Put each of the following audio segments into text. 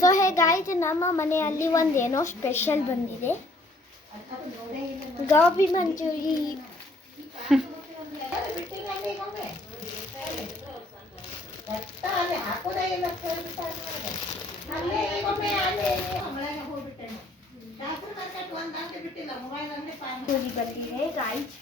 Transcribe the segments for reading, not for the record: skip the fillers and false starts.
So ಹೇಗಾಯ್ತು, ನಮ್ಮ ಮನೆಯಲ್ಲಿ ಒಂದೇನೋ ಸ್ಪೆಷಲ್ ಬಂದಿದೆ. ಗೋಬಿ ಮಂಚೂರಿ. ಬಂದಿದೆ ಗಾಯ್ಸ್.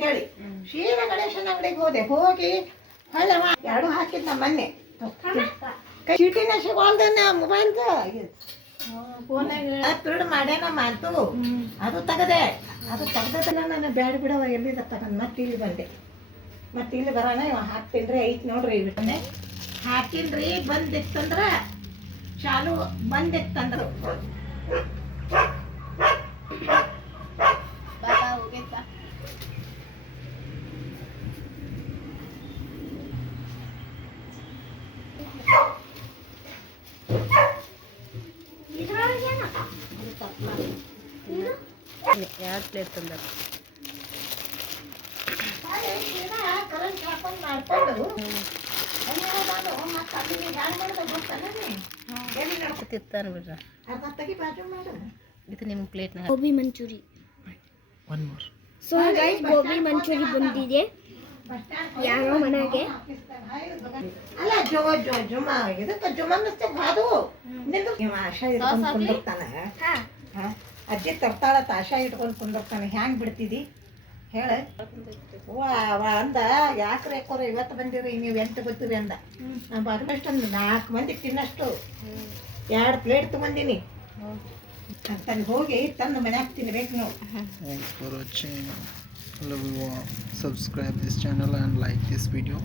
ಹೇಳಿ ಶೀರಾ ಗಣೇಶನ ಅಂಗಡಿಗೆ ಹೋಗಿ ಎರಡು ಹಾಕಿದ್ ನಮ್ಮ ಮೊನ್ನೆ ಚೀಟಿನ ಸಿಗೋಲ್ದನ್ನ ಮೊಬೈಲ್ದ ಪಿರಿಡ್ ಮಾಡ್ಯಾನ ಮಾತು ಅದು ತೆಗದೆ ನಾನು ಬ್ಯಾಡ ಬಿಡವ ಎಲ್ಲಿದ ತಗೊಂಡ್ ಮತ್ತೆ ಇಲ್ಲಿ ಬಂದೆ. ಮತ್ತೆ ಇಲ್ಲಿ ಬರೋಣ ಇವ ಹಾಕ್ತೀನ್ರಿ ಐತ್ ನೋಡ್ರಿ ಬಿಟ್ಟನೆ ಹಾಕಿನ್ರಿ. ಬಂದಿತ್ತಂದ್ರ ಚಾಲು ಬಂದಿತ್ತಂದ್ರ ಎರಡು ಪ್ಲೇಟ್ ತಂದ ಕರೆಂಟ್ ಹಾಕೊಂಡು ಮಾಡ್ಕೊಂಡು ತಿತ್ತಾನ ಬಿಡ್ರ. ಇದು ನಿಮ್ಮ ಪ್ಲೇಟ್ನ gobi manchurian. One more. So guys gobi manchurian ಬಂದಿದೆ ಯಾರೋ ಮನೆಗೆ. ಅಲ್ಲ ಜುಮ ಇದಕ್ಕೆ ಜುಮನ್ನಿಸ್ತೇ ಬಾದು ನಿಂದು ಆಶಾ ಇಟ್ಕೊಂಡು ಕುಂದಿರ್ತಾನೆ. ಅಜ್ಜಿ ತರ್ತಾಳತ್ತ ಆಶಾ ಇಟ್ಕೊಂಡು ಕುಂದಿರ್ತಾನೆ. ಹ್ಯಾಂಗ್ ಬಿಡ್ತಿದಿ ಹೇಳ ಅಂದ. ಯಾಕ್ರೆ ಯಾಕೋರ ಇವತ್ತು ಬಂದಿರಿ ನೀವು ಎಂತ ಗೊತ್ತೀರಿ ಅಂದ. ನಾ ಬರಬೇಕಷ್ಟೊಂದು 4 ಮಂದಿ ತಿನ್ನಷ್ಟು 2 ಪ್ಲೇಟ್ ತಗೊಂಡಿನಿ. ಅಂತಲ್ಲಿ ಹೋಗಿ ತಂದು ಮನ್ಯಾಗ ತಿನ್ಬೇಕು ನಾವು. Thanks for watching. Love you all. Subscribe this channel and like this video.